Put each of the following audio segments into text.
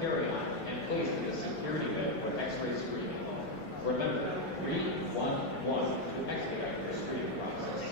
carry-on and placed in the security bay for X-ray screening. Remember, read 111 to expedite your screening process.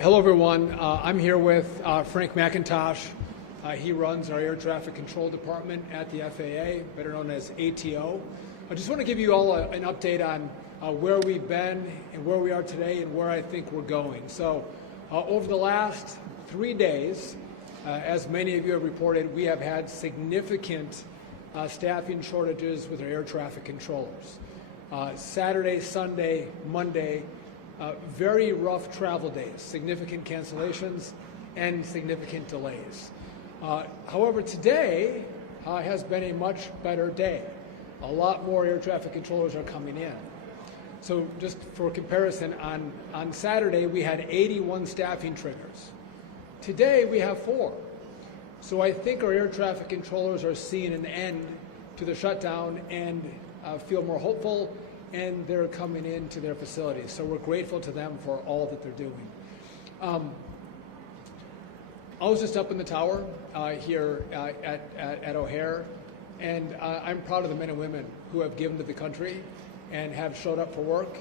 Hello, everyone. I'm here with Frank McIntosh. He runs our air traffic control department at the FAA, better known as ATO. I just want to give you all an update on where we've been and where we are today and where I think we're going. So over the last 3 days, as many of you have reported, we have had significant staffing shortages with our air traffic controllers. Saturday, Sunday, Monday, very rough travel days, significant cancellations and significant delays. However, today has been a much better day. A lot more air traffic controllers are coming in. So just for comparison, on Saturday we had 81 staffing triggers. Today we have 4. So I think our air traffic controllers are seeing an end to the shutdown and feel more hopeful, and they're coming into their facilities. So we're grateful to them for all that they're doing. I was just up in the tower here at O'Hare, and I'm proud of the men and women who have given to the country and have showed up for work,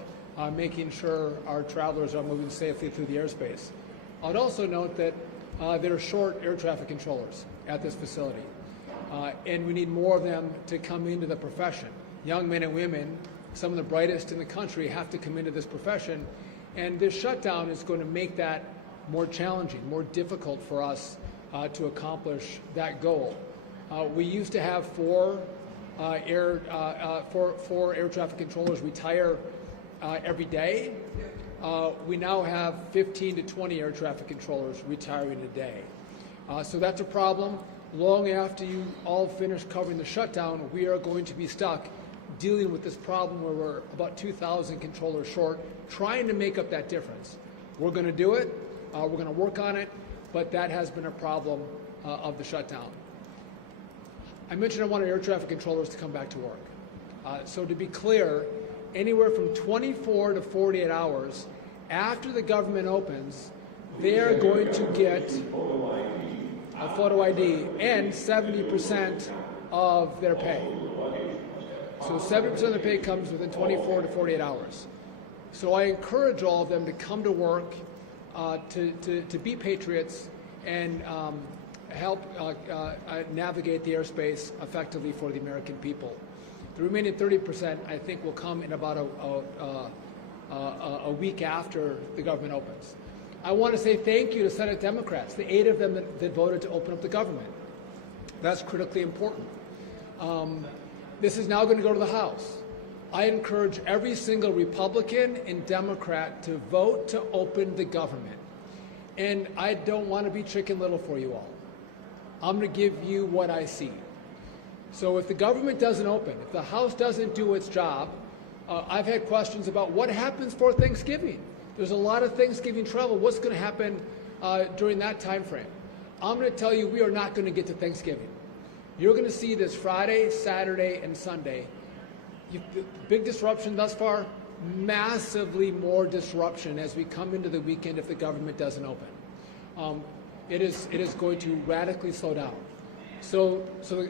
making sure our travelers are moving safely through the airspace. I'd also note that there are short air traffic controllers at this facility, and we need more of them to come into the profession. Young men and women, some of the brightest in the country, have to come into this profession, and this shutdown is going to make that more challenging, more difficult for us to accomplish that goal. We used to have 4 air traffic controllers retire every day. We now have 15 to 20 air traffic controllers retiring a day. So that's a problem. Long after you all finish covering the shutdown, we are going to be stuck dealing with this problem where we're about 2,000 controllers short, trying to make up that difference. We're going to do it. We're going to work on it, but that has been a problem of the shutdown. I mentioned I want our air traffic controllers to come back to work. So to be clear, anywhere from 24 to 48 hours after the government opens, they are going to get a photo ID and 70% of their pay. So 70% of their pay comes within 24 to 48 hours. So I encourage all of them to come to work, to be patriots and help navigate the airspace effectively for the American people. The remaining 30%, I think, will come in about a week after the government opens. I want to say thank you to Senate Democrats, the 8 of them that voted to open up the government. That's critically important. This is now going to go to the House. I encourage every single Republican and Democrat to vote to open the government. And I don't want to be Chicken Little for you all. I'm going to give you what I see. So if the government doesn't open, if the House doesn't do its job, I've had questions about what happens for Thanksgiving. There's a lot of Thanksgiving travel. What's going to happen during that time frame? I'm going to tell you we are not going to get to Thanksgiving. You're going to see this Friday, Saturday, and Sunday. Big disruption thus far, massively more disruption as we come into the weekend if the government doesn't open. It is going to radically slow down. So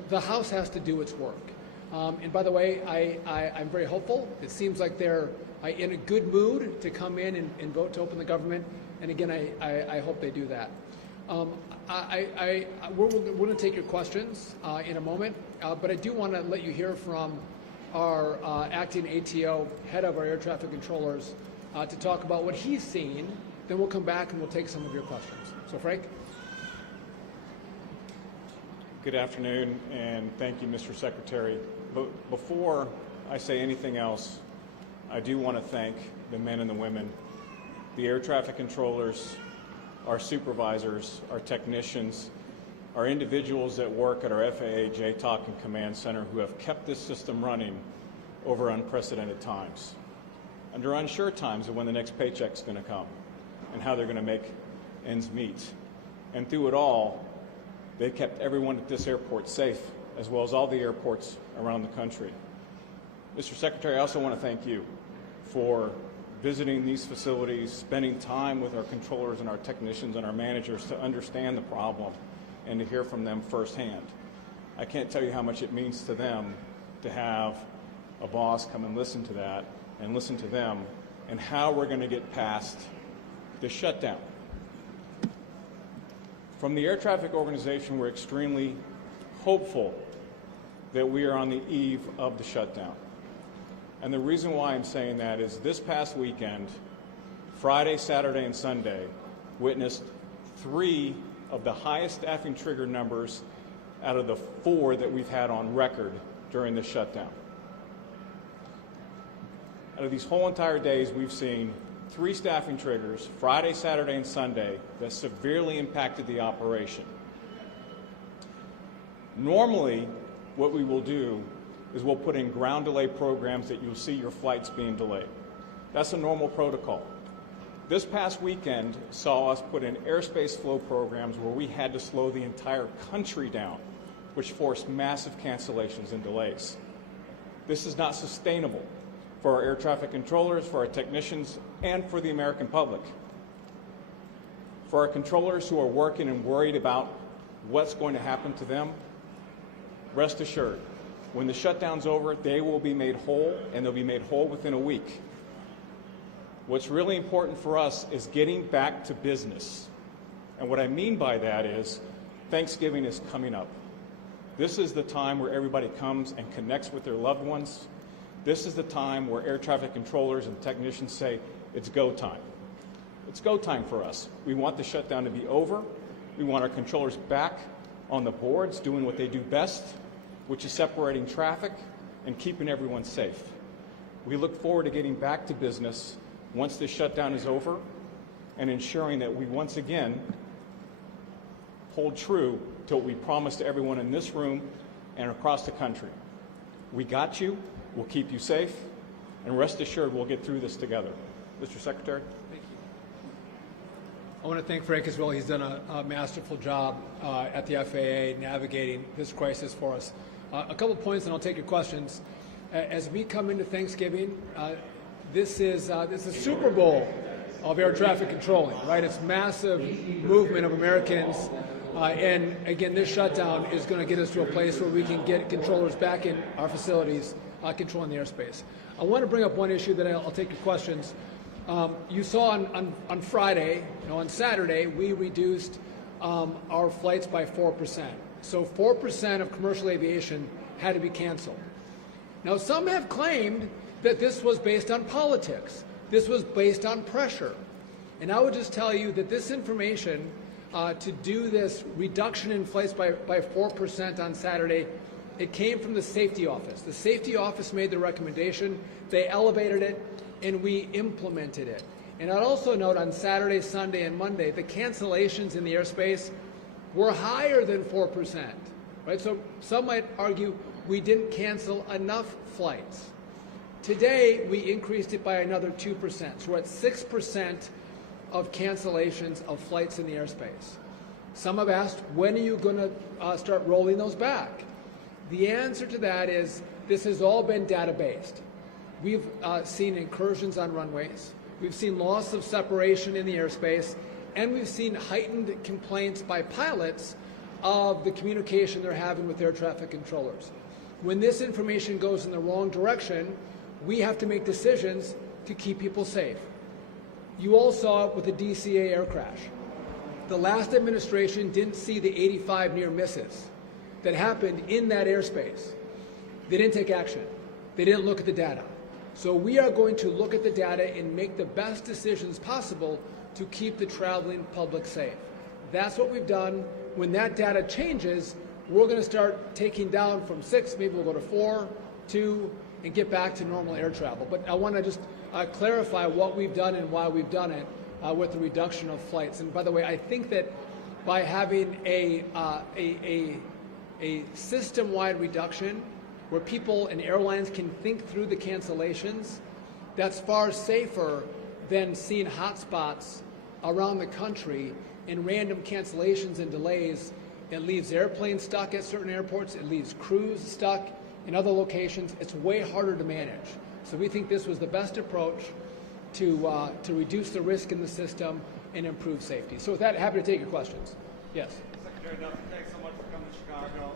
the House has to do its work. And by the way, I'm very hopeful. It seems like they're in a good mood to come in and vote to open the government. And again, I hope they do that. We're going to take your questions in a moment, but I do want to let you hear from our acting ATO, head of our air traffic controllers, to talk about what he's seen. Then we'll come back and we'll take some of your questions. So, Frank? Good afternoon, and thank you, Mr. Secretary. But before I say anything else, I do want to thank the men and the women, the air traffic controllers, our supervisors, our technicians, our individuals that work at our FAA JTOC and Command Center who have kept this system running over unprecedented times, under unsure times of when the next paycheck's going to come and how they're going to make ends meet. And through it all, they kept everyone at this airport safe, as well as all the airports around the country. Mr. Secretary, I also want to thank you for visiting these facilities, spending time with our controllers and our technicians and our managers to understand the problem and to hear from them firsthand. I can't tell you how much it means to them to have a boss come and listen to that and listen to them and how we're going to get past the shutdown. From the Air Traffic Organization, we're extremely hopeful that we are on the eve of the shutdown. And the reason why I'm saying that is this past weekend, Friday, Saturday, and Sunday, witnessed 3 of the highest staffing trigger numbers out of the 4 that we've had on record during the shutdown. Out of these whole entire days, we've seen 3 staffing triggers, Friday, Saturday, and Sunday, that severely impacted the operation. Normally, what we will do is we'll put in ground delay programs that you'll see your flights being delayed. That's a normal protocol. This past weekend saw us put in airspace flow programs where we had to slow the entire country down, which forced massive cancellations and delays. This is not sustainable for our air traffic controllers, for our technicians, and for the American public. For our controllers who are working and worried about what's going to happen to them, rest assured, when the shutdown's over, they will be made whole, and they'll be made whole within a week. What's really important for us is getting back to business. And what I mean by that is Thanksgiving is coming up. This is the time where everybody comes and connects with their loved ones. This is the time where air traffic controllers and technicians say, it's go time. It's go time for us. We want the shutdown to be over. We want our controllers back on the boards doing what they do best, which is separating traffic and keeping everyone safe. We look forward to getting back to business once this shutdown is over and ensuring that we once again hold true to what we promised to everyone in this room and across the country. We got you, we'll keep you safe, and rest assured we'll get through this together. Mr. Secretary? Thank you. I want to thank Frank as well. He's done a masterful job at the FAA navigating this crisis for us. A couple points, and I'll take your questions. As we come into Thanksgiving, this is Super Bowl of air traffic controlling, right? It's massive movement of Americans, and again, this shutdown is going to get us to a place where we can get controllers back in our facilities controlling the airspace. I want to bring up one issue that I'll take your questions. You saw on Friday, on Saturday, we reduced our flights by 4%. So 4% of commercial aviation had to be canceled. Now, some have claimed that this was based on politics. This was based on pressure. And I would just tell you that this information to do this reduction in flights by 4% on Saturday, it came from the safety office. The safety office made the recommendation, they elevated it, and we implemented it. And I'd also note on Saturday, Sunday, and Monday, the cancellations in the airspace were higher than 4%. Right? So some might argue we didn't cancel enough flights. Today, we increased it by another 2%. So we're at 6% of cancellations of flights in the airspace. Some have asked, when are you going to start rolling those back? The answer to that is this has all been data-based. We've seen incursions on runways. We've seen loss of separation in the airspace. And we've seen heightened complaints by pilots of the communication they're having with air traffic controllers. When this information goes in the wrong direction, we have to make decisions to keep people safe. You all saw it with the DCA air crash. The last administration didn't see the 85 near misses that happened in that airspace. They didn't take action. They didn't look at the data. So we are going to look at the data and make the best decisions possible to keep the traveling public safe. That's what we've done. When that data changes, we're going to start taking down from 6, maybe we'll go to 4, 2, and get back to normal air travel. But I want to just clarify what we've done and why we've done it with the reduction of flights. And by the way, I think that by having a system-wide reduction where people and airlines can think through the cancellations, that's far safer than seeing hotspots around the country and random cancellations and delays. It leaves airplanes stuck at certain airports. It leaves crews stuck in other locations. It's way harder to manage. So we think this was the best approach to reduce the risk in the system and improve safety. So with that, happy to take your questions. Yes. Secretary Duffy, thanks so much for coming to Chicago.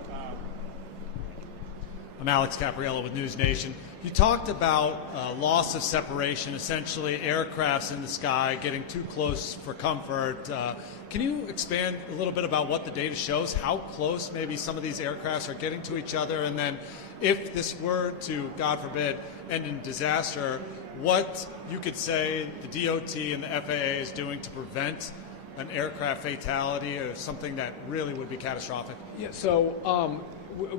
I'm Alex Capriello with News Nation. You talked about loss of separation, essentially aircrafts in the sky getting too close for comfort. Can you expand a little bit about what the data shows, how close maybe some of these aircrafts are getting to each other, and then if this were to, God forbid, end in disaster, what you could say the DOT and the FAA is doing to prevent an aircraft fatality or something that really would be catastrophic? Yeah, so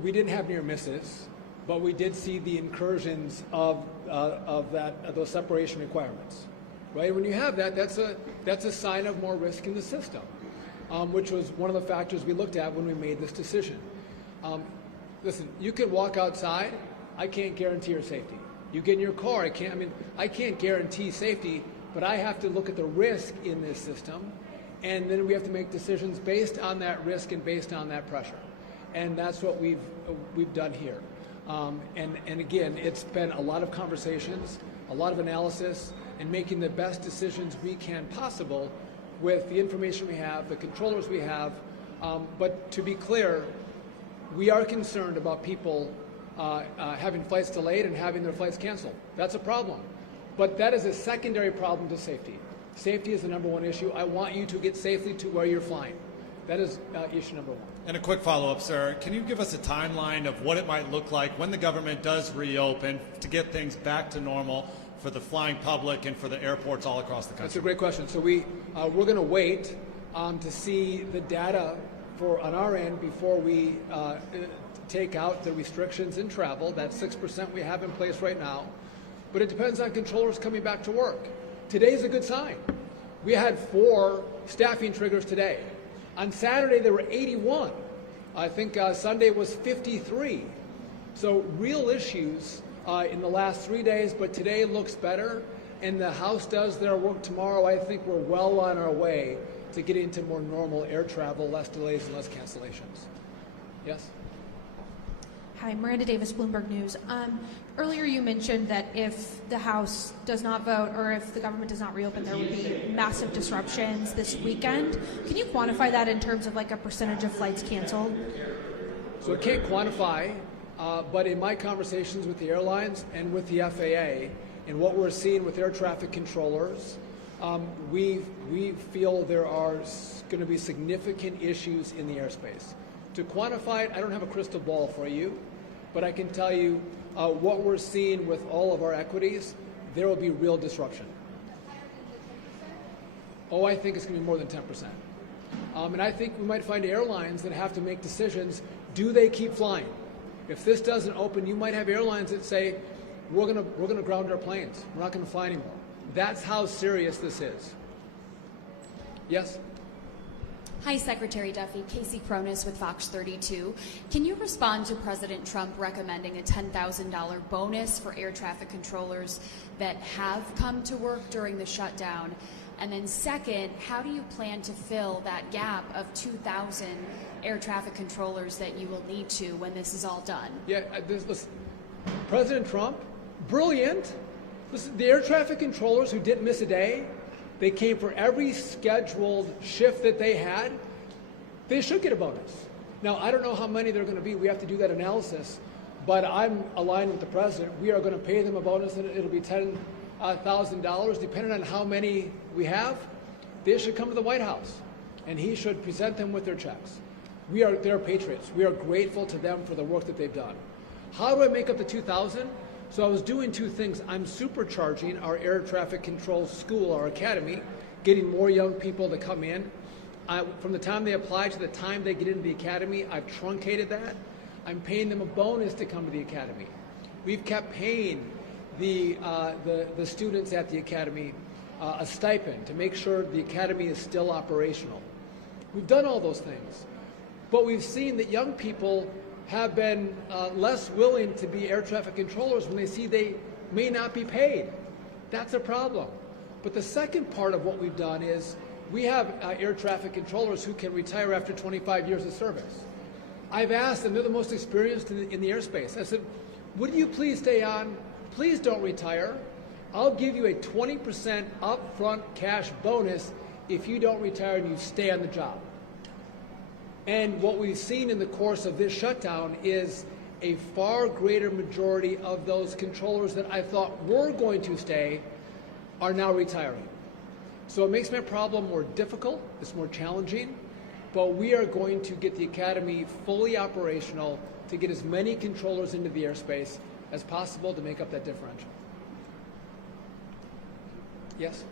we didn't have near misses, but we did see the incursions of those separation requirements. Right? When you have that, that's a sign of more risk in the system, which was one of the factors we looked at when we made this decision. Listen, you can walk outside. I can't guarantee your safety. You get in your car. I can't guarantee safety, but I have to look at the risk in this system, and then we have to make decisions based on that risk and based on that pressure. And that's what we've done here. And again, it's been a lot of conversations, a lot of analysis, and making the best decisions we can possible with the information we have, the controllers we have. But to be clear, we are concerned about people having flights delayed and having their flights canceled. That's a problem. But that is a secondary problem to safety. Safety is the number one issue. I want you to get safely to where you're flying. That is issue number one. And a quick follow-up, sir. Can you give us a timeline of what it might look like when the government does reopen to get things back to normal for the flying public and for the airports all across the country? That's a great question. So we're going to wait to see the data on our end before we take out the restrictions in travel. That 6% we have in place right now. But it depends on controllers coming back to work. Today's a good sign. We had 4 staffing triggers today. On Saturday, there were 81. I think Sunday was 53. So real issues in the last 3 days, but today looks better. And the House does their work tomorrow. I think we're well on our way to getting to more normal air travel, less delays and less cancellations. Yes? Hi, Miranda Davis, Bloomberg News. Earlier you mentioned that if the House does not vote or if the government does not reopen, there would be massive disruptions this weekend. Can you quantify that in terms of like a percentage of flights canceled? So I can't quantify, but in my conversations with the airlines and with the FAA and what we're seeing with air traffic controllers, we feel there are going to be significant issues in the airspace. To quantify it, I don't have a crystal ball for you, but I can tell you what we're seeing with all of our equities, there will be real disruption. Oh, I think it's going to be more than 10%. And I think we might find airlines that have to make decisions. Do they keep flying? If this doesn't open, you might have airlines that say, we're going to ground our planes. We're not going to fly anymore. That's how serious this is. Yes? Hi, Secretary Duffy. Casey Cronus with Fox 32. Can you respond to President Trump recommending a $10,000 bonus for air traffic controllers that have come to work during the shutdown? And then second, how do you plan to fill that gap of 2,000 air traffic controllers that you will need to when this is all done? Yeah, listen, President Trump, brilliant. Listen, the air traffic controllers who didn't miss a day, they came for every scheduled shift that they had. They should get a bonus. Now, I don't know how many there are going to be. We have to do that analysis. But I'm aligned with the president. We are going to pay them a bonus, and it'll be $10,000, depending on how many we have. They should come to the White House, and he should present them with their checks. They're patriots. We are grateful to them for the work that they've done. How do I make up the 2,000? So I was doing two things. I'm supercharging our air traffic control school, our academy, getting more young people to come in. From the time they apply to the time they get into the academy, I've truncated that. I'm paying them a bonus to come to the academy. We've kept paying the students at the academy a stipend to make sure the academy is still operational. We've done all those things. But we've seen that young people have been less willing to be air traffic controllers when they see they may not be paid. That's a problem. But the second part of what we've done is we have air traffic controllers who can retire after 25 years of service. I've asked them, they're the most experienced in the airspace. I said, would you please stay on? Please don't retire. I'll give you a 20% upfront cash bonus if you don't retire and you stay on the job. And what we've seen in the course of this shutdown is a far greater majority of those controllers that I thought were going to stay are now retiring. So it makes my problem more difficult, it's more challenging, but we are going to get the academy fully operational to get as many controllers into the airspace as possible to make up that differential. Yes?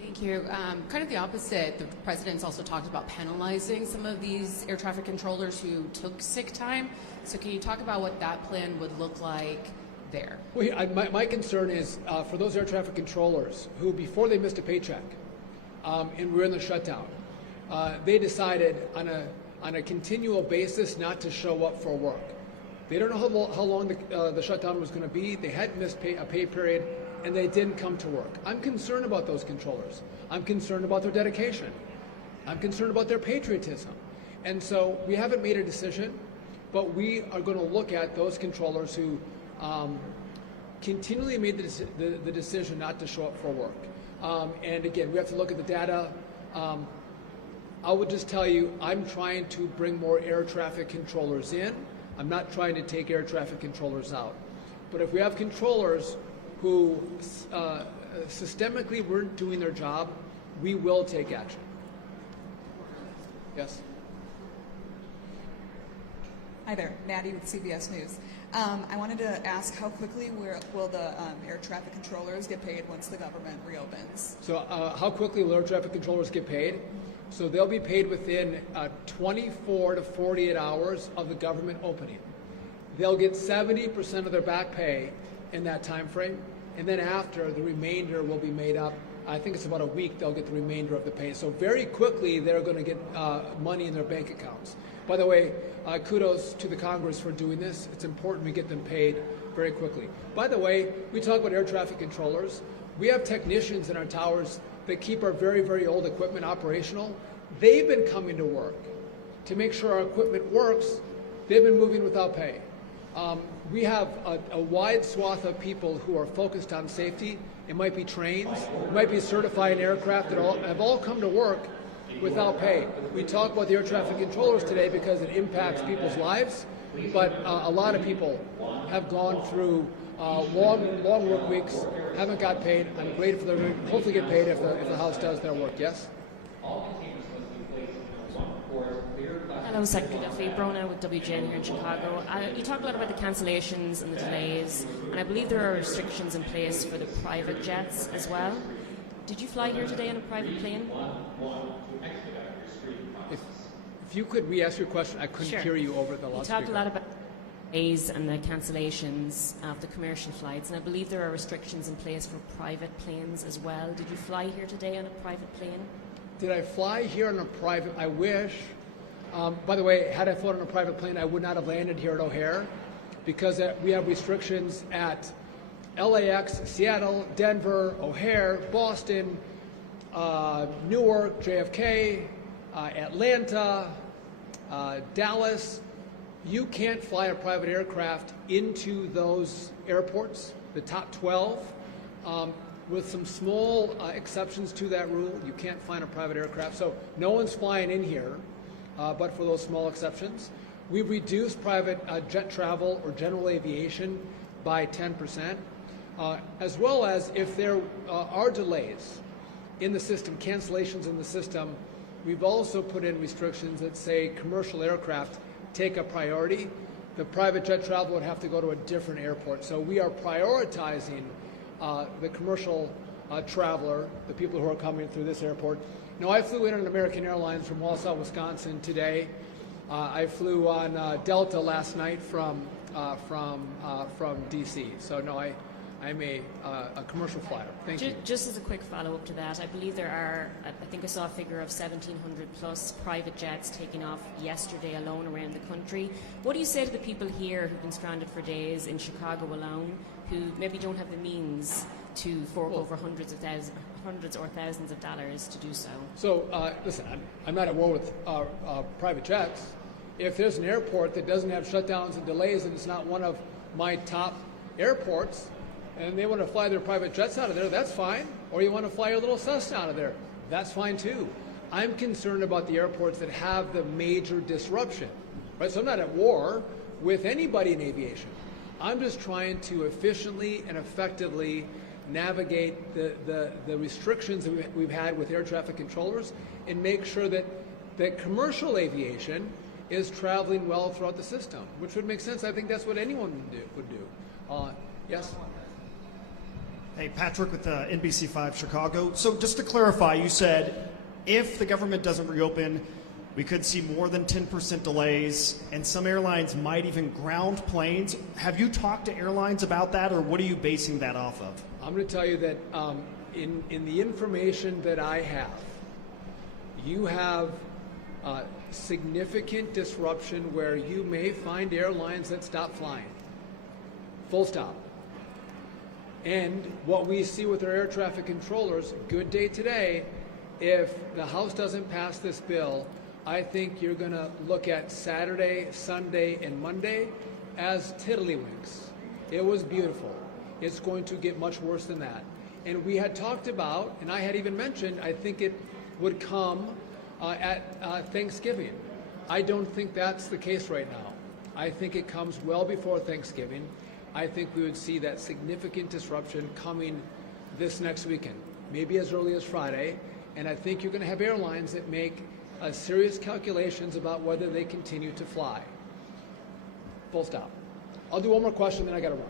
Thank you. Kind of the opposite. The president's also talked about penalizing some of these air traffic controllers who took sick time. So can you talk about what that plan would look like there? Well, my concern is for those air traffic controllers who, before they missed a paycheck and we're in the shutdown, they decided on a continual basis not to show up for work. They don't know how long the shutdown was going to be. They hadn't missed a pay period, and they didn't come to work. I'm concerned about those controllers. I'm concerned about their dedication. I'm concerned about their patriotism. And so we haven't made a decision, but we are going to look at those controllers who continually made the decision not to show up for work. And again, we have to look at the data. I would just tell you, I'm trying to bring more air traffic controllers in. I'm not trying to take air traffic controllers out. But if we have controllers who systemically weren't doing their job, we will take action. Yes? Hi there, Maddie with CBS News. I wanted to ask how quickly will the air traffic controllers get paid once the government reopens? So how quickly will air traffic controllers get paid? So they'll be paid within 24 to 48 hours of the government opening. They'll get 70% of their back pay in that time frame, and then after, the remainder will be made up. I think it's about a week they'll get the remainder of the pay. So very quickly they're going to get money in their bank accounts. By the way, kudos to the Congress for doing this. It's important we get them paid very quickly. By the way, we talk about air traffic controllers. We have technicians in our towers that keep our very, very old equipment operational. They've been coming to work to make sure our equipment works. They've been moving without pay. We have a wide swath of people who are focused on safety. It might be trains, it might be certifying aircraft that have all come to work without pay. We talk about the air traffic controllers today because it impacts people's lives, but a lot of people have gone through long work weeks, haven't got paid. I'm grateful they're going to hopefully get paid if the House does their work. Yes? Hello, Hello, Secretary Duffy. Brona with WGN here in Chicago. You talked a lot about the cancellations and the delays, and I believe there are restrictions in place for the private jets as well. Did you fly here today on a private plane? If you could re-ask your question, I couldn't Sure. hear you over the You loudspeaker. talked a lot about delays and the cancellations of the commercial flights, and I believe there are restrictions in place for private planes as well. Did you fly here today on a private plane? Did I fly here on a private? I wish. By the way, had I flown on a private plane, I would not have landed here at O'Hare because we have restrictions at LAX, Seattle, Denver, O'Hare, Boston, Newark, JFK, Atlanta, Dallas. You can't fly a private aircraft into those airports, the top 12. With some small exceptions to that rule, you can't fly in a private aircraft. So no one's flying in here, but for those small exceptions. We've reduced private jet travel or general aviation by 10%, as well as if there are delays in the system, cancellations in the system, we've also put in restrictions that say commercial aircraft take a priority. The private jet travel would have to go to a different airport. So we are prioritizing the commercial traveler, the people who are coming through this airport. Now, I flew in on American Airlines from Wausau, Wisconsin today. I flew on Delta last night from DC. So no, I'm a commercial flyer. Thank you. Just as a quick follow-up to that, I believe there are, I think I saw a figure of 1,700 plus private jets taking off yesterday alone around the country. What do you say to the people here who've been stranded for days in Chicago alone, who maybe don't have the means to fork over hundreds or thousands of dollars to do so? So, listen, I'm not at war with private jets. If there's an airport that doesn't have shutdowns and delays and it's not one of my top airports, and they want to fly their private jets out of there, that's fine. Or you want to fly your little Cessna out of there, that's fine too. I'm concerned about the airports that have the major disruption, right? So I'm not at war with anybody in aviation. I'm just trying to efficiently and effectively navigate the restrictions that we've had with air traffic controllers and make sure that commercial aviation is traveling well throughout the system, which would make sense. I think that's what anyone would do. Yes? Hey, Patrick with NBC5 Chicago. So just to clarify, you said if the government doesn't reopen, we could see more than 10% delays, and some airlines might even ground planes. Have you talked to airlines about that, or what are you basing that off of? I'm going to tell you that in the information that I have, you have significant disruption where you may find airlines that stop flying. Full stop. And what we see with our air traffic controllers, good day today, if the House doesn't pass this bill, I think you're going to look at Saturday, Sunday, and Monday as tiddlywinks. It was beautiful. It's going to get much worse than that. And we had talked about, and I had even mentioned, I think it would come at Thanksgiving. I don't think that's the case right now. I think it comes well before Thanksgiving. I think we would see that significant disruption coming this next weekend, maybe as early as Friday. And I think you're going to have airlines that make serious calculations about whether they continue to fly. Full stop. I'll do one more question, then I got to run.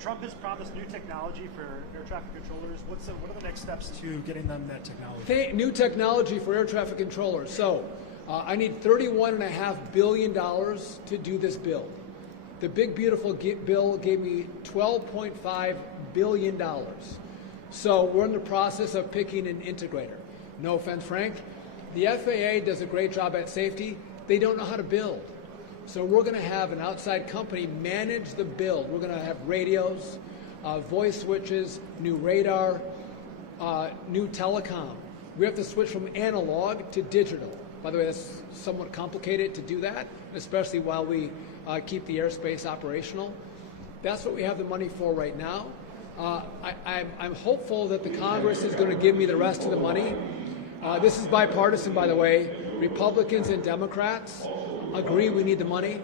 Trump has promised new technology for air traffic controllers. What are the next steps to getting them that technology? New technology for air traffic controllers. So I need $31.5 billion to do this bill. The big, beautiful bill gave me $12.5 billion. So we're in the process of picking an integrator. No offense, Frank. The FAA does a great job at safety. They don't know how to build. So we're going to have an outside company manage the build. We're going to have radios, voice switches, new radar, new telecom. We have to switch from analog to digital. By the way, that's somewhat complicated to do that, especially while we keep the airspace operational. That's what we have the money for right now. I'm hopeful that the Congress is going to give me the rest of the money. This is bipartisan, by the way. Republicans and Democrats agree we need the money.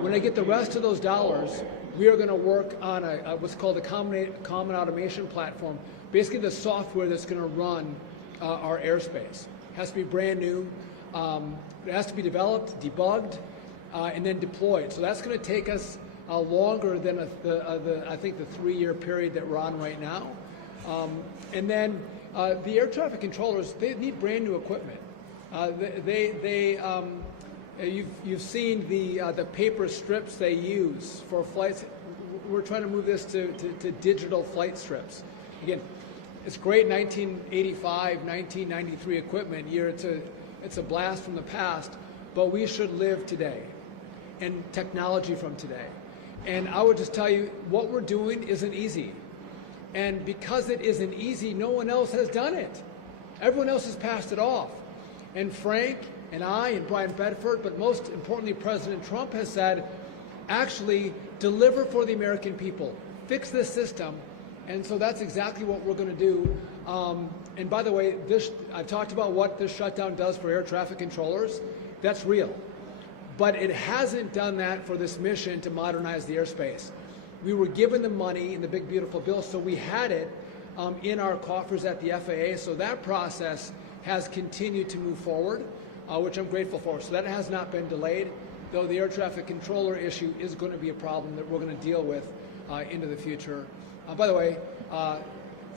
When I get the rest of those dollars, we are going to work on what's called a common automation platform, basically the software that's going to run our airspace. It has to be brand new. It has to be developed, debugged, and then deployed. So that's going to take us longer than I think the 3-year period that we're on right now. And then the air traffic controllers, they need brand new equipment. You've seen the paper strips they use for flights. We're trying to move this to digital flight strips. Again, it's great 1985, 1993 equipment. It's a blast from the past, but we should live today and technology from today. And I would just tell you, what we're doing isn't easy. And because it isn't easy, no one else has done it. Everyone else has passed it off. And Frank and I and Brian Bedford, but most importantly, President Trump has said, actually deliver for the American people. Fix this system. And so that's exactly what we're going to do. And by the way, I've talked about what this shutdown does for air traffic controllers. That's real. But it hasn't done that for this mission to modernize the airspace. We were given the money in the big, beautiful bill, so we had it in our coffers at the FAA. So that process has continued to move forward, which I'm grateful for. So that has not been delayed, though the air traffic controller issue is going to be a problem that we're going to deal with into the future. By the way,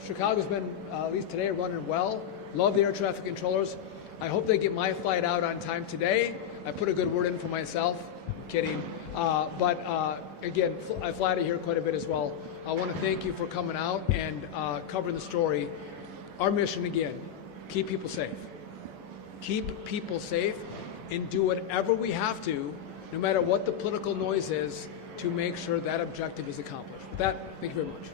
Chicago's been, at least today, running well. Love the air traffic controllers. I hope they get my flight out on time today. I put a good word in for myself. Kidding. But again, I fly out of here quite a bit as well. I want to thank you for coming out and covering the story. Our mission, again, keep people safe. Keep people safe and do whatever we have to, no matter what the political noise is, to make sure that objective is accomplished. With that, thank you very much.